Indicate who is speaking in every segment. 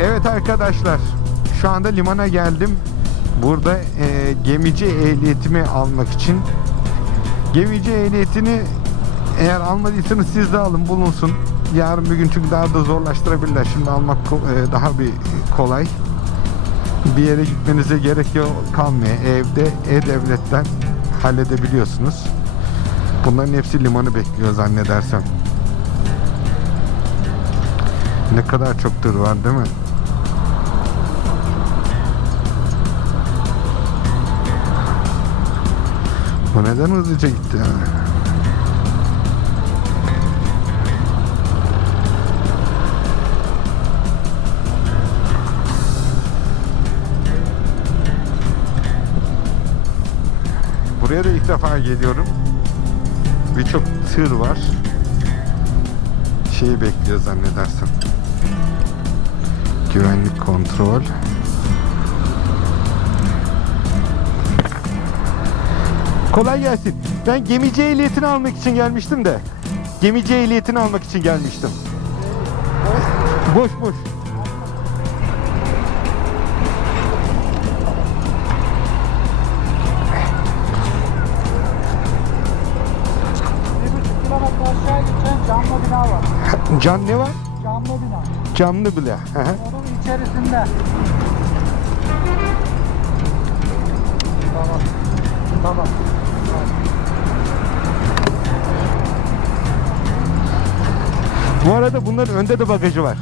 Speaker 1: Evet arkadaşlar şu anda limana geldim. Burada e, gemici ehliyetimi almak için. Gemici ehliyetini eğer almadıysanız siz de alın bulunsun. Yarın bir gün çünkü daha da zorlaştırabilirler. Şimdi almak e, daha bir kolay. Bir yere gitmenize gerek yok kalmıyor. Evde e-devletten halledebiliyorsunuz. Bunların hepsi limanı bekliyor zannedersem. Ne kadar çok tır var değil mi? Bu neden hızlıca gitti yani? Buraya da ilk defa geliyorum. Birçok tır var. Şeyi bekliyor zannedersem. Güvenlik kontrol. Kolay gelsin. Ben gemici ehliyetini almak için gelmiştim de. Gemici ehliyetini almak için gelmiştim. Boş boş.
Speaker 2: Camlı bina var.
Speaker 1: Can ne var?
Speaker 2: Camlı bina.
Speaker 1: Camlı bile. Hı hı.
Speaker 2: Onun içerisinde. Tamam. Tamam.
Speaker 1: Bu arada bunların önde de bagajı var.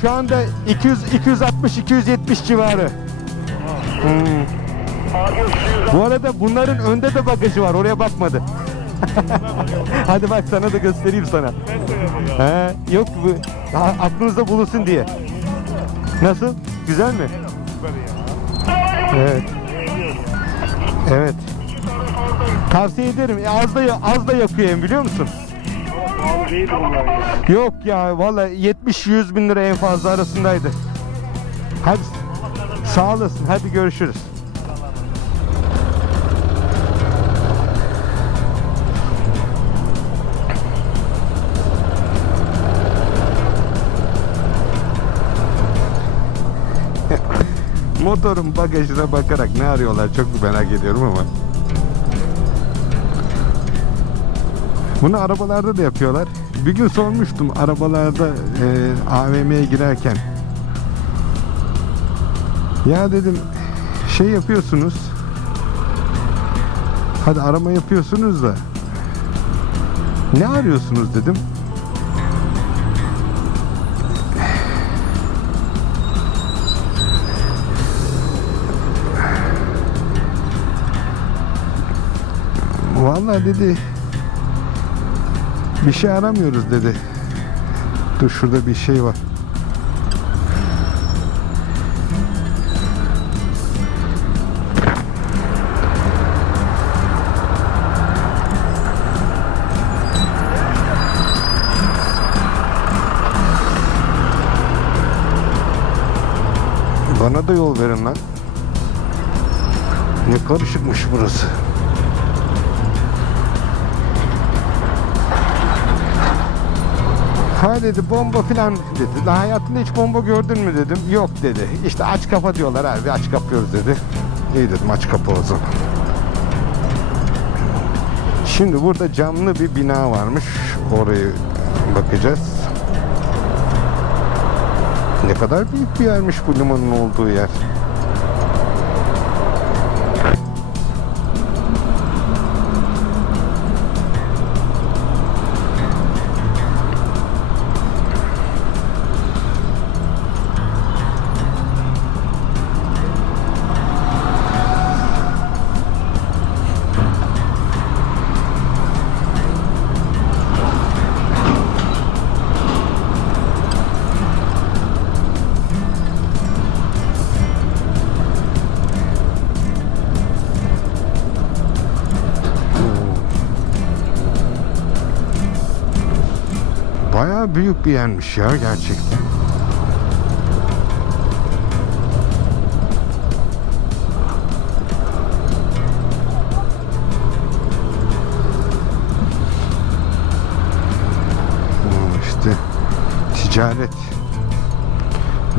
Speaker 1: Şu anda 200 260 270 civarı. Hmm. Bu arada bunların önde de bagajı var. Oraya bakmadı. Hadi bak sana da göstereyim sana. He, yok bu aklınızda bulunsun diye. Nasıl? Güzel mi? Evet. Evet. Tavsiye ederim. E, az da az da yakıyor hem biliyor musun? Yok ya valla 70-100 bin lira en fazla arasındaydı. Hadi sağ olasın. Hadi görüşürüz. Motorun bagajına bakarak ne arıyorlar çok merak ediyorum ama. Bunu arabalarda da yapıyorlar. Bir gün sormuştum arabalarda e, AVM'ye girerken. Ya dedim şey yapıyorsunuz. Hadi arama yapıyorsunuz da. Ne arıyorsunuz dedim. Vallahi dedi bir şey aramıyoruz dedi. Dur şurada bir şey var. Bana da yol verin lan. Ne karışıkmış burası. Ha dedi bomba filan dedi. Daha hayatında hiç bomba gördün mü dedim. Yok dedi. İşte aç kapa diyorlar abi aç kapıyoruz dedi. İyi dedim aç kapa o zaman. Şimdi burada camlı bir bina varmış. Orayı bakacağız. Ne kadar büyük bir yermiş bu limanın olduğu yer. büyük bir yermiş ya gerçekten. Hmm, işte ticaret.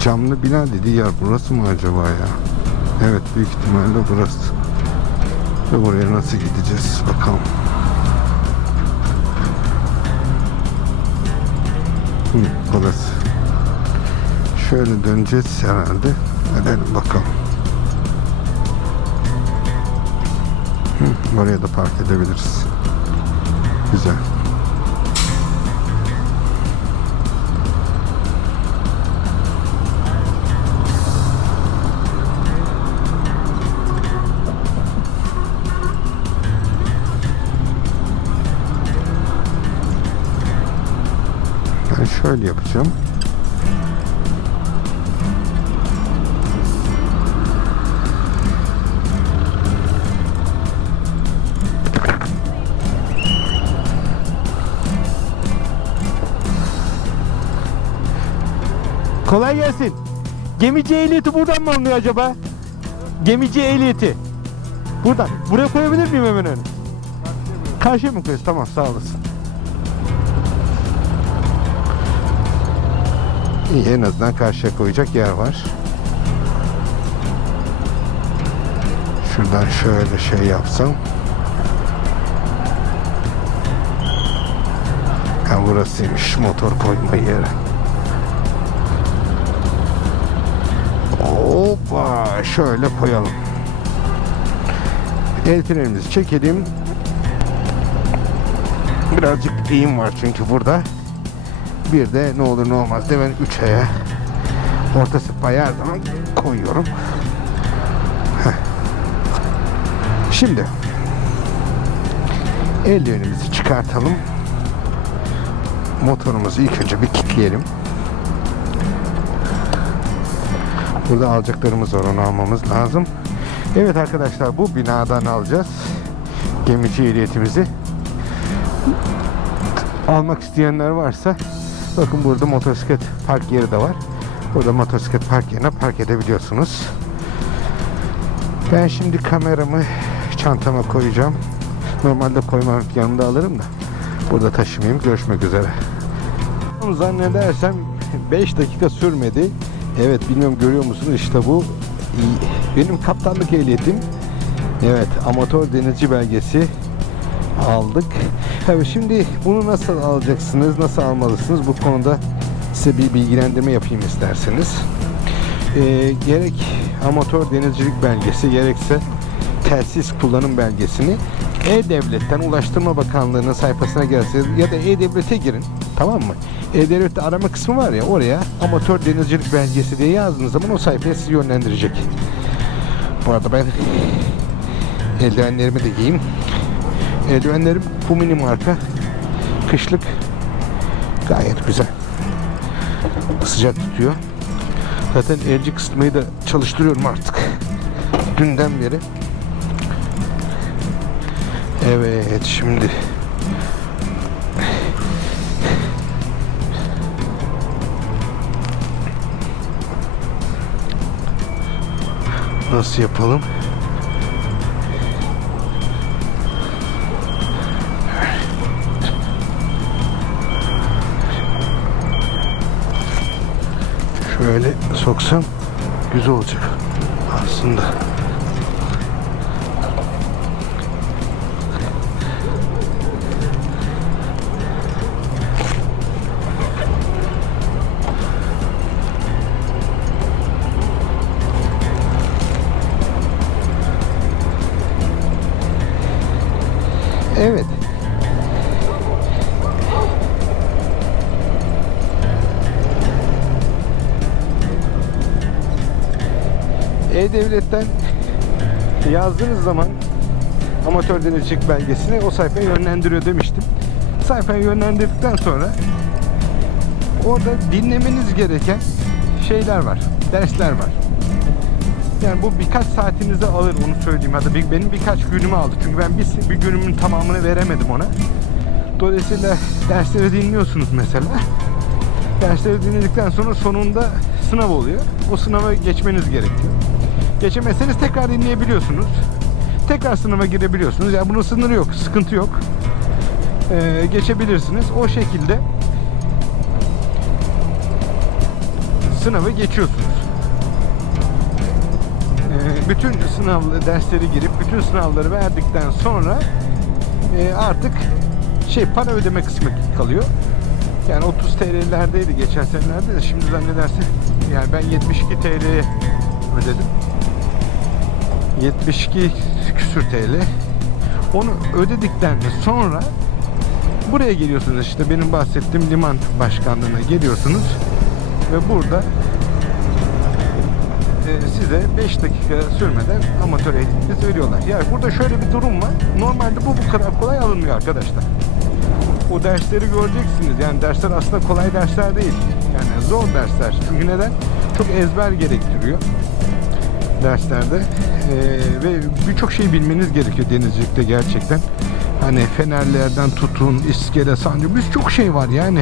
Speaker 1: Camlı bina dediği yer burası mı acaba ya? Evet büyük ihtimalle burası. Ve oraya nasıl gideceğiz bakalım. Hı, burası. Şöyle döneceğiz herhalde. Hadi bakalım. Hı, oraya da park edebiliriz. Güzel. Şöyle yapacağım.
Speaker 3: Kolay gelsin. Gemici ehliyeti buradan mı alınıyor acaba? Gemici ehliyeti. Buradan. Buraya koyabilir miyim hemen önü? Karşıya mı koyuyoruz? Tamam sağ olasın.
Speaker 1: En azından karşıya koyacak yer var. Şuradan şöyle şey yapsam. Ha burasıymış motor koyma yeri. Hoppa şöyle koyalım. El frenimizi çekelim. Birazcık eğim var çünkü burada. Bir de ne olur ne olmaz de ben 3 aya orta sıpayı her zaman koyuyorum. Heh. Şimdi eldivenimizi çıkartalım. Motorumuzu ilk önce bir kilitleyelim. Burada alacaklarımız var onu almamız lazım. Evet arkadaşlar bu binadan alacağız. Gemici ehliyetimizi. Almak isteyenler varsa bakın burada motosiklet park yeri de var. Burada motosiklet park yerine park edebiliyorsunuz. Ben şimdi kameramı çantama koyacağım. Normalde koymam yanımda alırım da. Burada taşımayayım. Görüşmek üzere. Zannedersem 5 dakika sürmedi. Evet bilmiyorum görüyor musunuz işte bu benim kaptanlık ehliyetim. Evet amatör denizci belgesi aldık. Evet şimdi bunu nasıl alacaksınız, nasıl almalısınız bu konuda size bir bilgilendirme yapayım isterseniz. Ee, gerek amatör denizcilik belgesi gerekse telsiz kullanım belgesini E-Devlet'ten Ulaştırma Bakanlığı'nın sayfasına gelseniz ya da E-Devlet'e girin tamam mı? E-Devlet'te arama kısmı var ya oraya amatör denizcilik belgesi diye yazdığınız zaman o sayfaya sizi yönlendirecek. Bu arada ben eldivenlerimi de giyeyim. Eldivenlerim Pumini marka. Kışlık. Gayet güzel. Sıcak tutuyor. Zaten elci kısmayı da çalıştırıyorum artık. Dünden beri. Evet şimdi Nasıl yapalım? Şöyle soksam güzel olacak aslında. E-Devlet'ten yazdığınız zaman amatör denizcilik belgesini o sayfaya yönlendiriyor demiştim. Sayfaya yönlendirdikten sonra orada dinlemeniz gereken şeyler var, dersler var. Yani bu birkaç saatinizi alır onu söyleyeyim. Hadi benim birkaç günümü aldı. Çünkü ben bir, bir günümün tamamını veremedim ona. Dolayısıyla dersleri dinliyorsunuz mesela. Dersleri dinledikten sonra sonunda sınav oluyor. O sınava geçmeniz gerekiyor. Geçemezseniz tekrar dinleyebiliyorsunuz. Tekrar sınava girebiliyorsunuz. Yani bunun sınırı yok, sıkıntı yok. Ee, geçebilirsiniz. O şekilde sınavı geçiyorsunuz. Ee, bütün sınav dersleri girip bütün sınavları verdikten sonra e, artık şey para ödeme kısmı kalıyor. Yani 30 TL'lerdeydi geçen senelerde de şimdi zannedersin yani ben 72 TL ödedim. 72 küsür TL. Onu ödedikten sonra buraya geliyorsunuz işte benim bahsettiğim liman başkanlığına geliyorsunuz ve burada e, size 5 dakika sürmeden amatör eğitiminizi veriyorlar. Yani burada şöyle bir durum var. Normalde bu bu kadar kolay alınmıyor arkadaşlar. O dersleri göreceksiniz. Yani dersler aslında kolay dersler değil. Yani zor dersler. Çünkü neden? Çok ezber gerektiriyor derslerde. Ee, ve birçok şey bilmeniz gerekiyor denizcilikte gerçekten. Hani fenerlerden tutun, iskele, sancı, biz çok şey var yani.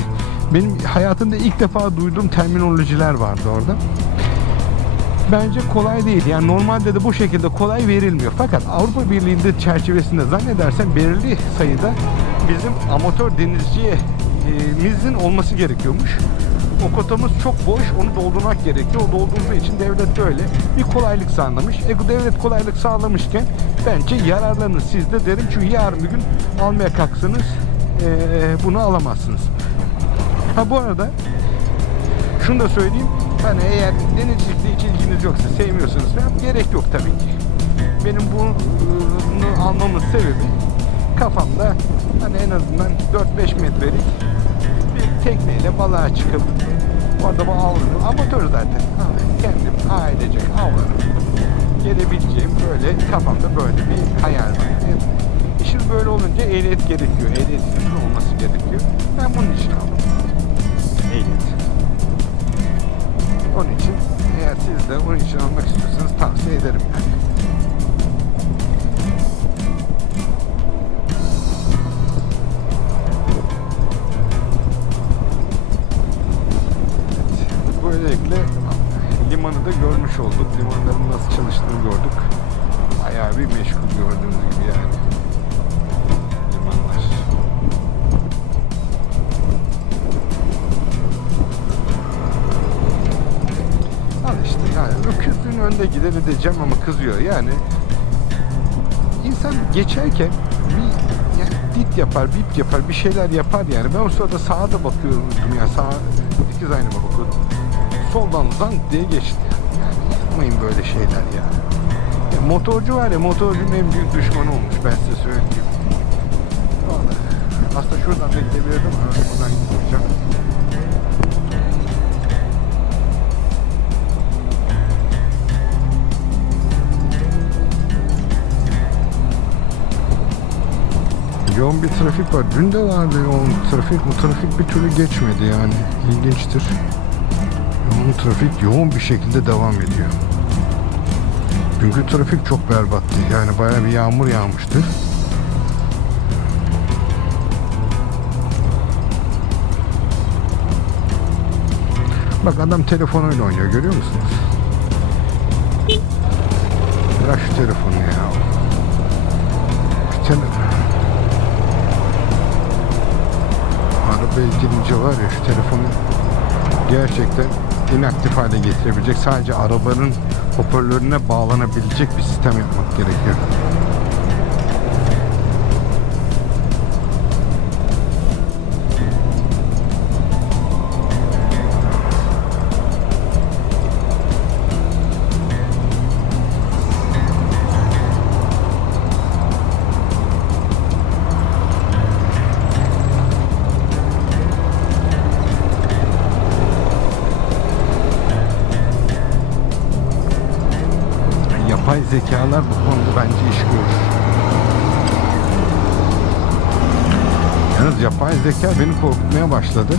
Speaker 1: Benim hayatımda ilk defa duyduğum terminolojiler vardı orada bence kolay değil. Yani normalde de bu şekilde kolay verilmiyor. Fakat Avrupa Birliği'nde çerçevesinde zannedersem belirli sayıda bizim amatör denizcimizin olması gerekiyormuş. O kotamız çok boş, onu doldurmak gerekiyor. O doldurduğu için devlet böyle bir kolaylık sağlamış. E devlet kolaylık sağlamışken bence yararlanın siz de derim. Çünkü yarın bir gün almaya kalksanız eee, bunu alamazsınız. Ha bu arada şunu da söyleyeyim. Hani eğer denizcilikle hiç ilginiz yoksa, sevmiyorsanız falan gerek yok tabii ki. Benim bunu almamın sebebi kafamda hani en azından 4-5 metrelik tekneyle balığa çıkıp orada bu avlanıp amatör zaten. Kendim ailecek avlanıp gelebileceğim böyle kafamda böyle bir hayal var. Yani işin böyle olunca ehliyet gerekiyor. Ehliyetinizin olması gerekiyor. Ben bunun için aldım. Ehliyet. Onun için eğer siz de onun için almak istiyorsanız tavsiye ederim yani. Böylelikle limanı da görmüş olduk. Limanların nasıl çalıştığını gördük. Bayağı bir meşgul gördüğünüz gibi yani. Limanlar. Al işte yani öküzün önde gideni diyeceğim ama kızıyor yani. insan geçerken bir yani dit yapar, bip yapar, bir şeyler yapar yani. Ben o sırada sağa da bakıyorum ya sağa dikiz aynama bakıyordum. Soldan zank diye geçti. Yani yapmayın böyle şeyler ya. ya. Motorcu var ya motorcunun en büyük düşmanı olmuş ben size söyleyeyim. Vallahi. Aslında şuradan da gidebilirdim ama buradan gideceğim. Yoğun bir trafik var. Dün de vardı yoğun trafik. Bu trafik bir türlü geçmedi yani. İlginçtir. Yoğun trafik yoğun bir şekilde devam ediyor. Dünkü trafik çok berbattı. Yani bayağı bir yağmur yağmıştı. Bak adam telefonuyla oynuyor görüyor musunuz? Bırak şu telefonu ya. Şu telefon. arabaya girince var ya şu telefonu gerçekten inaktif hale getirebilecek sadece arabanın hoparlörüne bağlanabilecek bir sistem yapmak gerekiyor. Zekalar bu konuda bence iş görür. Yalnız yapay zeka beni korkutmaya başladı.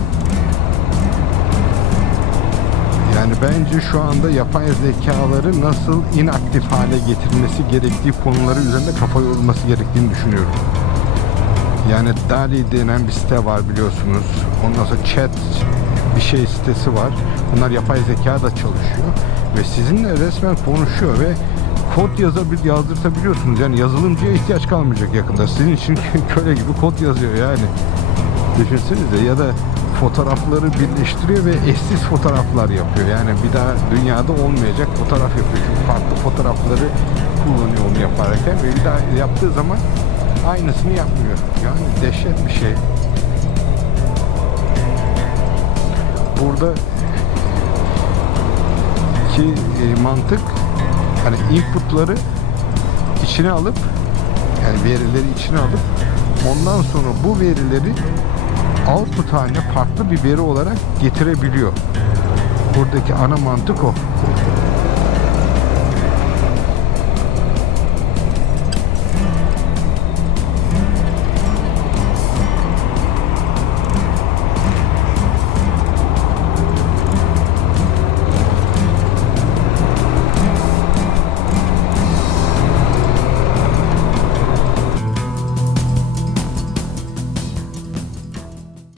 Speaker 1: Yani bence şu anda yapay zekaları nasıl inaktif hale getirilmesi gerektiği konuları üzerinde kafa yorulması gerektiğini düşünüyorum. Yani DALI denen bir site var biliyorsunuz. Ondan sonra chat bir şey sitesi var. Bunlar yapay zeka da çalışıyor. Ve sizinle resmen konuşuyor ve kod yazabil yazdırtabiliyorsunuz. Yani yazılımcıya ihtiyaç kalmayacak yakında. Sizin için köle gibi kod yazıyor yani. Düşünsenize ya da fotoğrafları birleştiriyor ve eşsiz fotoğraflar yapıyor. Yani bir daha dünyada olmayacak fotoğraf yapıyor. Çünkü farklı fotoğrafları kullanıyor onu yaparken ve bir daha yaptığı zaman aynısını yapmıyor. Yani dehşet bir şey. Burada ki e, mantık hani inputları içine alıp yani verileri içine alıp ondan sonra bu verileri output haline farklı bir veri olarak getirebiliyor. Buradaki ana mantık o.